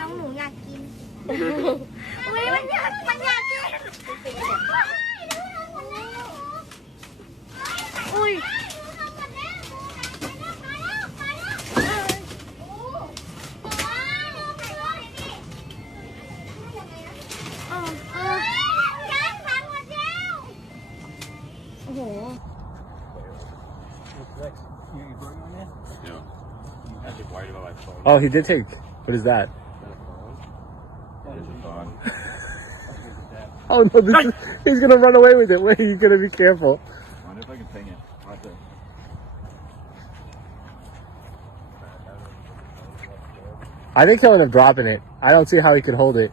น้องหนูอยากกินอุ้ยมันอยากกินอุ้ยโอ้โห Yeah. Actually worried about my phone. Oh, he did take. What is that? There's a phone. Oh no, he's gonna run away with it. Wait, you gotta be careful. I wonder if I can ping it. Right there. I think he'll end up dropping it. I don't see how he could hold it.